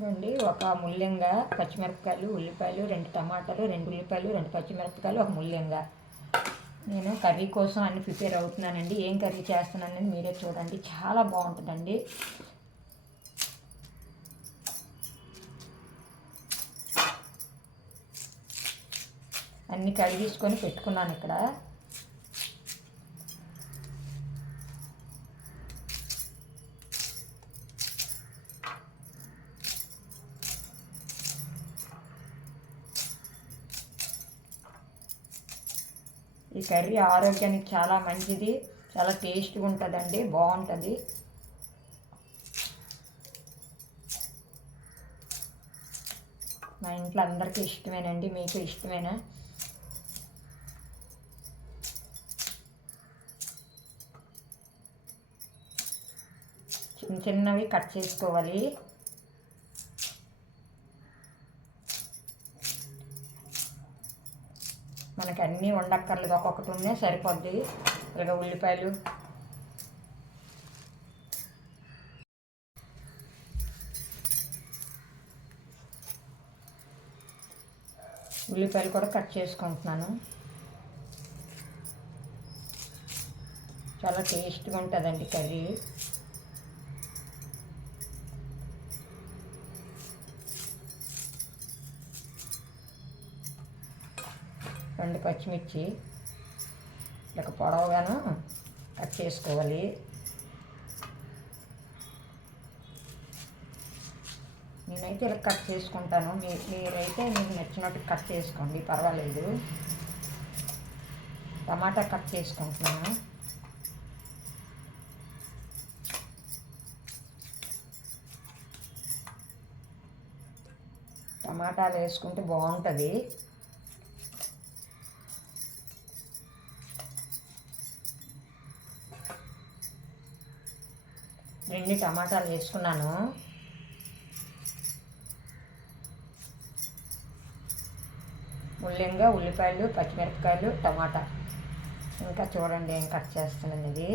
నుండి ఒక ముల్యంగా పచ్చిమిరపకాయలు ఉల్లిపాయలు రెండు టమాటాలు రెండు ఉల్లిపాయలు రెండు పచ్చిమిరపకాయలు ఒక ముల్యంగా నేను కర్రీ కోసం అన్ని ప్రిపేర్ అవుతున్నానండి. ఏం కర్రీ చేస్తున్నానని మీరే చూడండి. చాలా బాగుంటుందండి. అన్ని కడిగించుకొని పెట్టుకున్నాను ఇక్కడ. ఈ కర్రీ ఆరోగ్యానికి చాలా మంచిది చాలా టేస్ట్గా ఉంటుందండి బాగుంటుంది. మా ఇంట్లో అందరికీ ఇష్టమేనండి మీకు ఇష్టమేనా? చిన్న చిన్నవి కట్ చేసుకోవాలి. మనకి అన్నీ ఉండక్కర్లేదు ఒక్కొక్కటి ఉన్నాయి సరిపోద్ది. ఇలాగ ఉల్లిపాయలు. ఉల్లిపాయలు కూడా కట్ చేసుకుంటున్నాను. చాలా టేస్ట్గా ఉంటుందండి కర్రీ. రెండు పచ్చిమిర్చి ఇక పొడవుగాను కట్ చేసుకోవాలి. నేనైతే ఇలా కట్ చేసుకుంటాను. మీ మీరైతే మీకు నచ్చినట్టు కట్ చేసుకోండి పర్వాలేదు. టమాటా కట్ చేసుకుంటున్నాను. టమాటాలు వేసుకుంటే బాగుంటుంది. రెండు టమాటాలు వేసుకున్నాను. ముల్లంగా ఉల్లిపాయలు పచ్చిమిరపకాయలు టమాటా. ఇంకా చూడండి ఏం కట్ చేస్తున్నాను ఇది.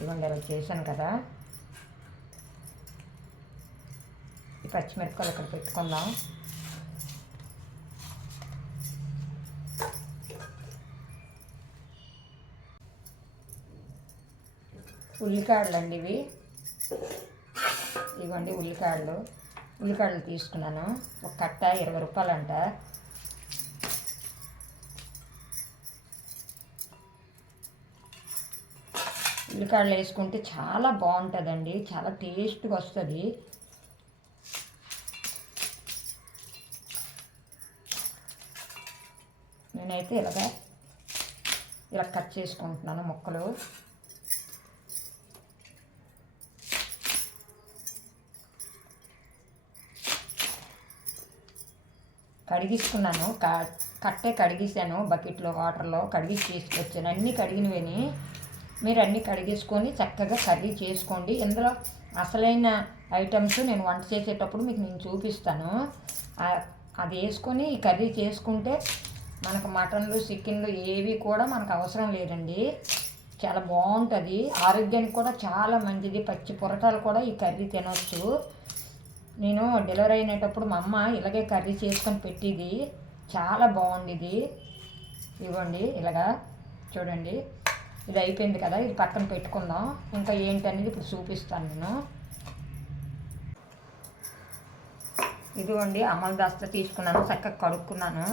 ఇవ్వండి ఇలా చేశాను కదా. ఈ పచ్చిమిరపకాయలు ఇక్కడ పెట్టుకుందాం. ఉల్లికాడలు అండి ఇవి. ఇవ్వండి ఉల్లికాడలు. ఉల్లికాడలు తీసుకున్నాను. ఒక కట్ట ఇరవై రూపాయలు అంట ఉల్లికాడలు వేసుకుంటే చాలా బాగుంటుందండి. చాలా టేస్ట్గా వస్తుంది. నేనైతే ఇలాగ ఇలా కట్ చేసుకుంటున్నాను ముక్కలు. కడిగించుకున్నాను కట్టే కడిగేసాను బకెట్లో వాటర్లో కడిగి తీసుకొచ్చాను. అన్నీ కడిగినవి మీరు అన్నీ కడిగేసుకొని చక్కగా కర్రీ చేసుకోండి. ఇందులో అసలైన ఐటమ్స్ నేను వంట చేసేటప్పుడు మీకు నేను చూపిస్తాను. అది వేసుకొని కర్రీ చేసుకుంటే మనకు మటన్లు చికెన్లు ఏవి కూడా మనకు అవసరం లేదండి. చాలా బాగుంటుంది. ఆరోగ్యానికి కూడా చాలా మంచిది. పచ్చి పొరటాలు కూడా ఈ కర్రీ తినవచ్చు నేను డెలివరీ అయినప్పుడు మా అమ్మ ఇలాగే కర్రీ చేసుకొని పెట్టింది. చాలా బాగుండేది. ఇవ్వండి ఇలాగా చూడండి. ఇది అయిపోయింది కదా ఇది పక్కన పెట్టుకుందాం. ఇంకా ఏంటనేది ఇప్పుడు చూపిస్తాను నేను. ఇదిగోండి అమలు దస్త తీసుకున్నాను చక్కగా కడుక్కున్నాను.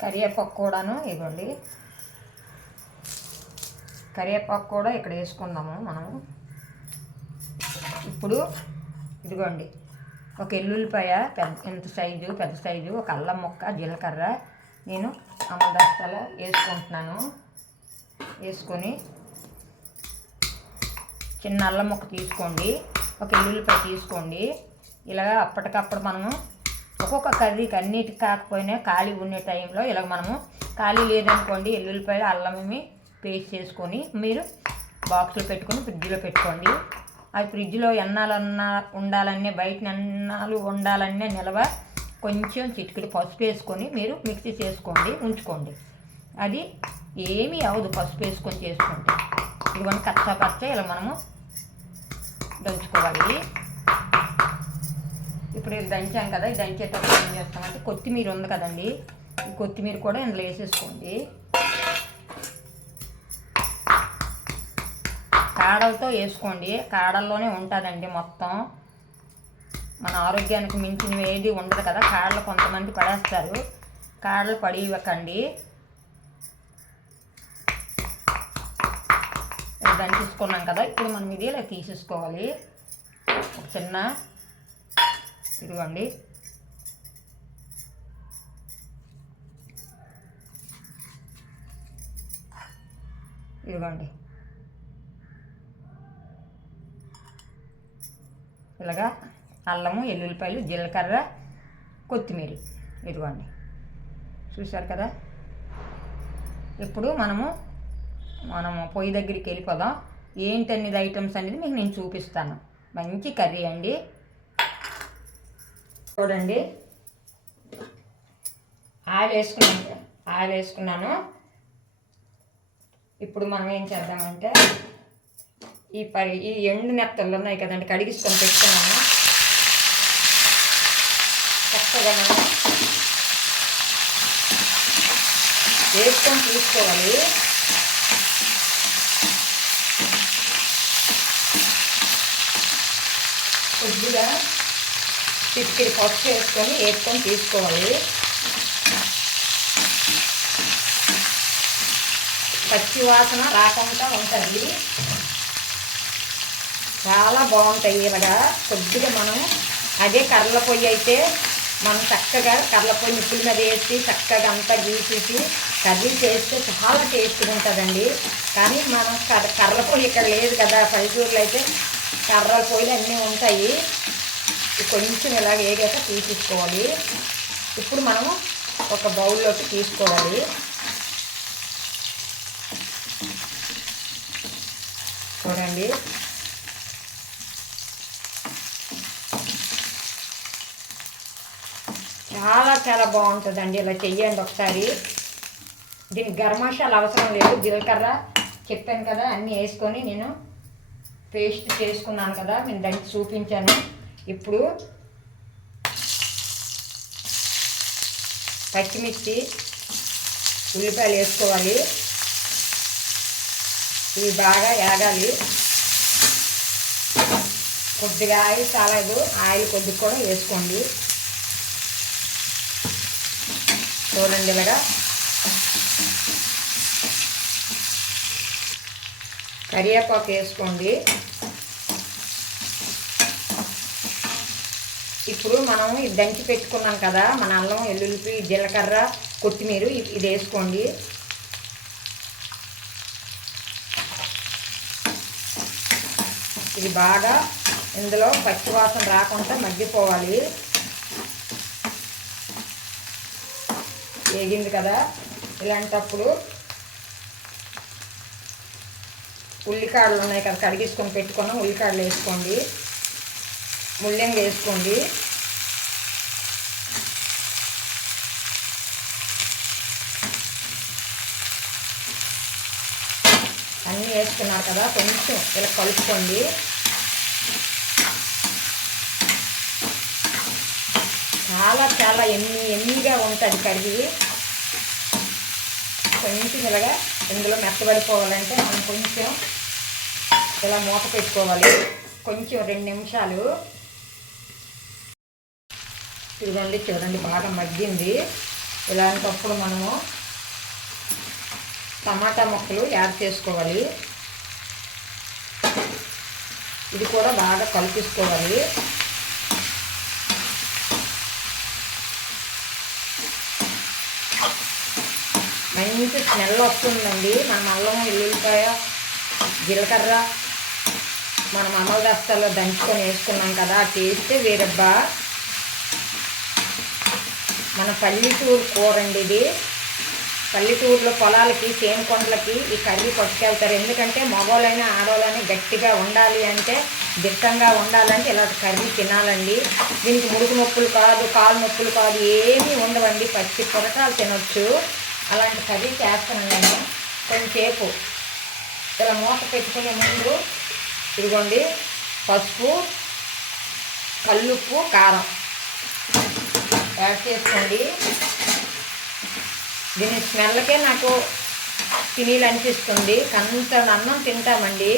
కరివేపాకు కూడాను ఇవ్వండి. కరివేపాకు కూడా ఇక్కడ వేసుకుందాము మనము. ఇప్పుడు ఇదిగోండి ఒక ఎల్లుల్లిపాయ పెద్ద ఎంత సైజు పెద్ద సైజు ఒక అల్లం ముక్క జీలకర్ర నేను అమదస్తాలో వేసుకుంటున్నాను. వేసుకొని చిన్న అల్లం ముక్క తీసుకోండి ఒక ఎల్లుల్లిపాయ తీసుకోండి. ఇలాగ అప్పటికప్పుడు మనము ఒక్కొక్క కర్రీకి అన్నిటికి కాకపోయినా ఖాళీ ఉండే టైంలో ఇలాగ మనము ఖాళీ లేదనుకోండి ఎల్లుల్లిపాయ అల్లమేమి పేస్ట్ చేసుకొని మీరు బాక్స్లో పెట్టుకొని ఫ్రిడ్జ్లో పెట్టుకోండి. అది ఫ్రిడ్జ్లో ఎన్నాలన్నా ఉండాలన్నే బయట ఎన్నాలు ఉండాలన్నే నిలవ కొంచెం చిటికెడు పసుపు వేసుకొని మీరు మిక్సీ చేసుకోండి ఉంచుకోండి. అది ఏమీ అవ్వదు పసుపు వేసుకొని చేసుకుంటే. ఇవన్నీ కచ్చా పచ్చ ఇలా మనము దంచుకోవాలి. ఇప్పుడు ఇది దంచాం కదా ఇది దంచేటప్పుడు ఏం చేస్తామంటే కొత్తిమీర ఉంది కదండి కొత్తిమీర కూడా ఇందులో వేసేసుకోండి. కాడలతో వేసుకోండి. కాడల్లోనే ఉంటుందండి మొత్తం. మన ఆరోగ్యానికి మించిన ఏది ఉండదు కదా. కాడలు కొంతమంది పడేస్తారు. కాడలు పడివ్వకండి దాన్ని తీసుకున్నాం కదా. ఇప్పుడు మనం ఇది ఇలా తీసేసుకోవాలి. ఒక చిన్న ఇదిగోండి. ఇదిగోండి. ఇలాగా అల్లము ఎల్లుల్లిపాయలు జీలకర్ర కొత్తిమీర ఇదిగోండి. చూశారు కదా? ఇప్పుడు మనము మనము పొయ్యి దగ్గరికి వెళ్ళిపోదాం. ఏంటి అనేది ఐటమ్స్ అనేది మీకు నేను చూపిస్తాను. మంచి కర్రీ అండి. చూడండి. ఆయిల్ వేసుకున్నాను. ఆయిల్ వేసుకున్నాను. ఇప్పుడు మనం ఏం చేద్దామంటే ఈ పరి ఈ ఎండు నెత్తళ్ళు ఉన్నాయి కదండి కడిగిసుకొని పెట్టుకున్నాను. చక్కగా వేసుకొని తీసుకోవాలి. కొద్దిగా చిటికి పప్పు వేసుకొని వేసుకొని తీసుకోవాలి. పచ్చి వాసన రాకుండా ఉంటుంది. చాలా బాగుంటాయి ఇలాగా కొద్దిగా మనం అదే కర్రల పొయ్యి అయితే మనం చక్కగా కర్రల పొయ్యి నిప్పుల మీద వేసి చక్కగా అంతా గీసేసి కర్రీ చేస్తే చాలా టేస్ట్గా ఉంటుందండి. కానీ మనం కర్ర కర్రల పొయ్యి ఇక్కడ లేదు కదా పల్లెటూరులో అయితే కర్రల పొయ్యిలు అన్నీ ఉంటాయి. కొంచెం ఇలాగ వేగాక తీసేసుకోవాలి. ఇప్పుడు మనం ఒక బౌల్లోకి తీసుకోవాలి. చూడండి. చాలా చాలా బాగుంటుందండి. ఇలా చెయ్యండి ఒకసారి. దీనికి గరం మసాలా అవసరం లేదు. జీలకర్ర చెప్పాను కదా అన్నీ వేసుకొని నేను పేస్ట్ చేసుకున్నాను కదా నేను దానికి చూపించాను. ఇప్పుడు పచ్చిమిర్చి ఉల్లిపాయలు వేసుకోవాలి. ఇవి బాగా ఏగాలి కొద్దిగా ఆయిల్ చాలదు ఆయిల్ కొద్దిగా కూడా వేసుకోండి. చూడండి ఇలాగా. కరివేపాకు వేసుకోండి. ఇప్పుడు మనం ఇది దంచి పెట్టుకున్నాం కదా మన అల్లం ఎల్లుల్లిపి జీలకర్ర కొత్తిమీర ఇది వేసుకోండి. ఇది బాగా ఇందులో పచ్చివాసన రాకుండా మగ్గిపోవాలి. వేగింది కదా ఇలాంటప్పుడు ఉల్లికాడలు ఉన్నాయి కదా కడిగించుకొని పెట్టుకున్నాం. ఉల్లికాడలు వేసుకోండి. ముల్లంగి వేసుకోండి. అన్నీ వేసుకున్నారు కదా కొంచెం ఇలా కలుపుకోండి. చాలా చాలా ఎన్ని ఎన్నిగా ఉంటుంది కడిగి కొంచెం ఇలాగా ఇందులో మెత్తబడిపోవాలంటే మనం కొంచెం ఇలా మూత పెట్టుకోవాలి. కొంచెం రెండు నిమిషాలు. చూడండి చూడండి బాగా మగ్గింది. ఇలాంటప్పుడు మనము టమాటా ముక్కలు యాడ్ చేసుకోవాలి. ఇది కూడా బాగా కలిపిసుకోవాలి. మంచి స్మెల్ వస్తుందండి. మనం అల్లం ఎల్లుల్లిపాయ జీలకర్ర మనం అమల దస్తాలో దంచుకొని వేసుకున్నాం కదా ఆ వేరబ్బా. మన పల్లెటూరు కూర అండి ఇది. పల్లెటూరులో పొలాలకి తేనె కొండలకి ఈ కర్రీ పట్టుకెళ్తారు. ఎందుకంటే మగవాళ్ళైనా ఆడవాళ్ళైనా గట్టిగా ఉండాలి అంటే దిట్టంగా ఉండాలంటే ఇలాంటి కర్రీ తినాలండి. దీనికి మురుగు నొప్పులు కాదు కాలు నొప్పులు కాదు ఏమీ ఉండవండి. పచ్చి పొరకాలు తినొచ్చు. అలాంటి కర్రీ చేస్తాను నేను. కొంచెంసేపు ఇలా మూత పెట్టుకునే ముందు ఇదిగోండి పసుపు కల్లుప్పు కారం. యాడ్ చేసుకోండి. దీని స్మెల్కే నాకు తినీలు అనిపిస్తుంది కంత అన్నం తింటామండి.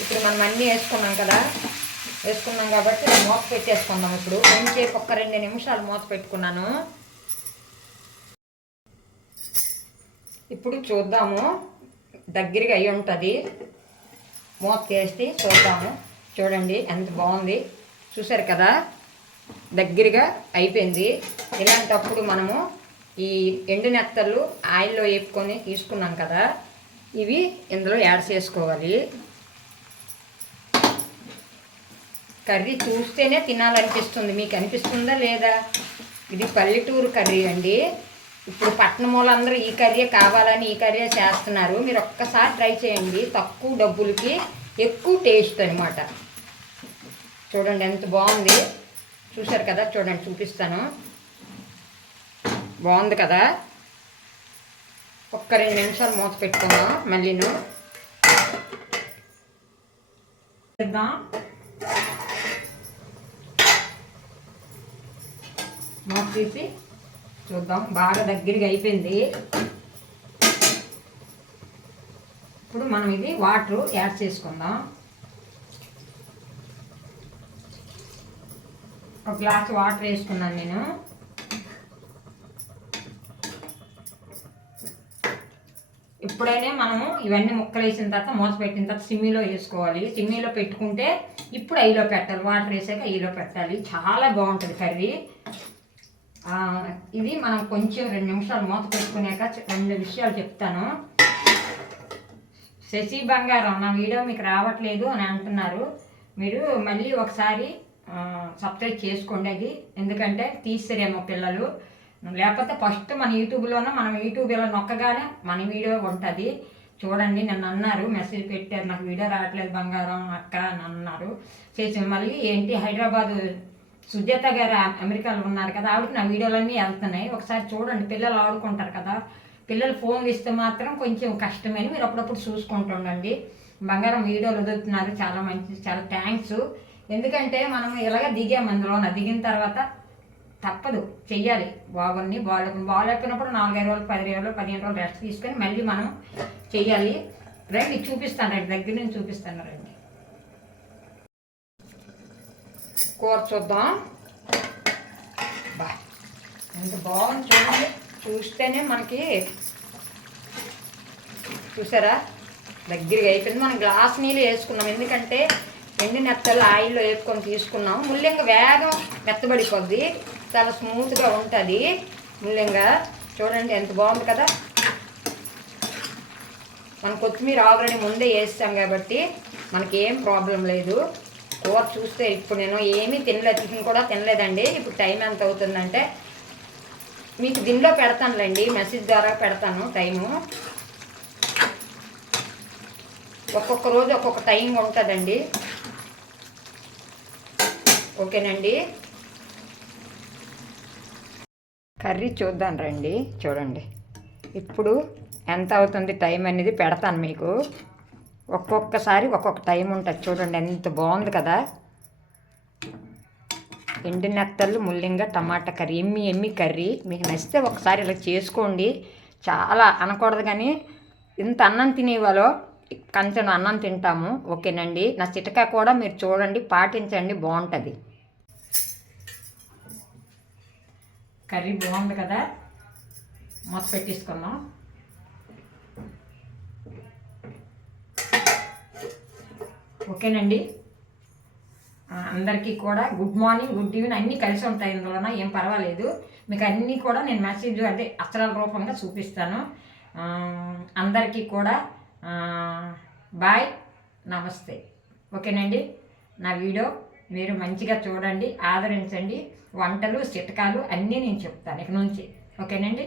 ఇప్పుడు మనం అన్నీ వేసుకున్నాం కదా. వేసుకున్నాం కాబట్టి మూత పెట్టేసుకుందాం ఇప్పుడు. కొంచెంసేపు ఒక్క రెండు నిమిషాలు మూత పెట్టుకున్నాను. ఇప్పుడు చూద్దాము. దగ్గరగా అయి ఉంటుంది. మూత వేసి చూద్దాము. చూడండి ఎంత బాగుంది. చూసారు కదా? దగ్గరగా అయిపోయింది. ఇలాంటప్పుడు మనము ఈ ఎండు నెత్తలు ఆయిల్లో వేపుకొని తీసుకున్నాం కదా ఇవి ఇందులో యాడ్ చేసుకోవాలి. కర్రీ చూస్తేనే తినాలనిపిస్తుంది. మీకు అనిపిస్తుందా లేదా? ఇది పల్లెటూరు కర్రీ అండి. ఇప్పుడు పట్టణం వాళ్ళందరూ ఈ కర్రీ కావాలని ఈ కర్రీ చేస్తున్నారు. మీరు ఒక్కసారి ట్రై చేయండి. తక్కువ డబ్బులకి ఎక్కువ టేస్ట్ అనమాట చూడండి ఎంత బాగుంది. చూశారు కదా? చూడండి చూపిస్తాను. బాగుంది కదా? ఒక్క రెండు నిమిషాలు మూత పెట్టుకుందాం. మళ్ళీను మూత తీసి చూద్దాం. బాగా దగ్గరగా అయిపోయింది. ఇప్పుడు మనం ఇది వాటర్ యాడ్ చేసుకుందాం. ఒక గ్లాస్ వాటర్ వేసుకున్నాను నేను. ఇప్పుడైనా మనము ఇవన్నీ ముక్కలు వేసిన తర్వాత మూత పెట్టిన తర్వాత సిమ్మిలో వేసుకోవాలి. సిమ్మిలో పెట్టుకుంటే ఇప్పుడు ఐలో పెట్టాలి. వాటర్ వేసాక ఐలో పెట్టాలి. చాలా బాగుంటుంది కర్రీ. ఇది మనం కొంచెం రెండు నిమిషాలు మూత పెట్టుకునేక రెండు విషయాలు చెప్తాను. శశి బంగారం నా వీడియో మీకు రావట్లేదు అని అంటున్నారు. మీరు మళ్ళీ ఒకసారి సబ్స్క్రైబ్ చేసుకోండి అది. ఎందుకంటే తీస్తారేమో పిల్లలు. లేకపోతే ఫస్ట్ మన యూట్యూబ్లోనే మనం యూట్యూబ్ ఇలా నొక్కగానే మన వీడియో ఉంటుంది. చూడండి నన్ను అన్నారు మెసేజ్ పెట్టారు నాకు వీడియో రావట్లేదు బంగారం అక్క అని అన్నారు. చేసి మళ్ళీ ఏంటి హైదరాబాదు సుజాత గారు అమెరికాలో ఉన్నారు కదా ఆవిడకి నా వీడియోలన్నీ వెళ్తున్నాయి. ఒకసారి చూడండి పిల్లలు ఆడుకుంటారు కదా. పిల్లలు ఫోన్ ఇస్తే మాత్రం కొంచెం కష్టమని మీరు అప్పుడప్పుడు చూసుకుంటూ ఉండండి. బంగారం వీడియోలు వదులుతున్నారు చాలా మంచి చాలా థ్యాంక్స్ ఎందుకంటే మనం ఇలాగ దిగాం అందులో దిగిన తర్వాత తప్పదు చెయ్యాలి. బాగుంది బాల్ బాగాలేకపోయినప్పుడు నాలుగైదు రోజులు పది రోజులు పదిహేను రోజులు రెస్ట్ తీసుకొని మళ్ళీ మనం చెయ్యాలి. రండి చూపిస్తాను రండి దగ్గర నుంచి చూపిస్తాను రండి. కూర చూద్దాం. బా ఎంత బాగుంది చూడండి. చూస్తేనే మనకి చూసారా? దగ్గరగా అయిపోయింది. మనం గ్లాస్ నీళ్ళు వేసుకున్నాం. ఎందుకంటే ఎండి నెత్తలు ఆయిల్లో వేసుకొని తీసుకున్నాం. ముల్లింగ వేగం మెత్తబడిపోద్ది. చాలా స్మూత్గా ఉంటుంది. ముల్లింగ చూడండి ఎంత బాగుంది కదా. మన కొత్తిమీర ఆల్రెడీ ముందే వేస్తాం కాబట్టి మనకి ఏం ప్రాబ్లం లేదు. కూర చూస్తే ఇప్పుడు నేను ఏమీ తినలేదు టిఫిన్ కూడా తినలేదండి. ఇప్పుడు టైం ఎంత అవుతుందంటే మీకు దీనిలో పెడతానులేండి మెసేజ్ ద్వారా పెడతాను టైము. ఒక్కొక్క రోజు ఒక్కొక్క టైం ఉంటుందండి. ఓకేనండి. కర్రీ చూద్దాం రండి చూడండి. ఇప్పుడు ఎంత అవుతుంది టైం అనేది పెడతాను మీకు. ఒక్కొక్కసారి ఒక్కొక్క టైం ఉంటుంది. చూడండి ఎంత బాగుంది కదా. ఎండు నెత్తలు ముల్లింగ టమాటా కర్రీ ఎమ్మి ఎమ్మి కర్రీ. మీకు నచ్చితే ఒకసారి ఇలా చేసుకోండి. చాలా అనకూడదు కానీ ఇంత అన్నం తినేవాలో కొంచెం అన్నం తింటాము. ఓకేనండి. నా చిటకా కూడా మీరు చూడండి పాటించండి బాగుంటుంది. కర్రీ బాగుంది కదా. మొత్తం పెట్టేసుకుందాం. ఓకేనండి. అందరికీ కూడా గుడ్ మార్నింగ్ గుడ్ ఈవినింగ్ అన్నీ కలిసి ఉంటాయి ఇందులోన ఏం పర్వాలేదు. మీకు అన్నీ కూడా నేను మెసేజ్ అదే అక్షరాల రూపంగా చూపిస్తాను. అందరికీ కూడా బాయ్ నమస్తే. ఓకేనండి? నా వీడియో మీరు మంచిగా చూడండి ఆదరించండి. వంటలు చిట్కాలు అన్నీ నేను చెప్తాను ఇక నుంచి. ఓకేనండి?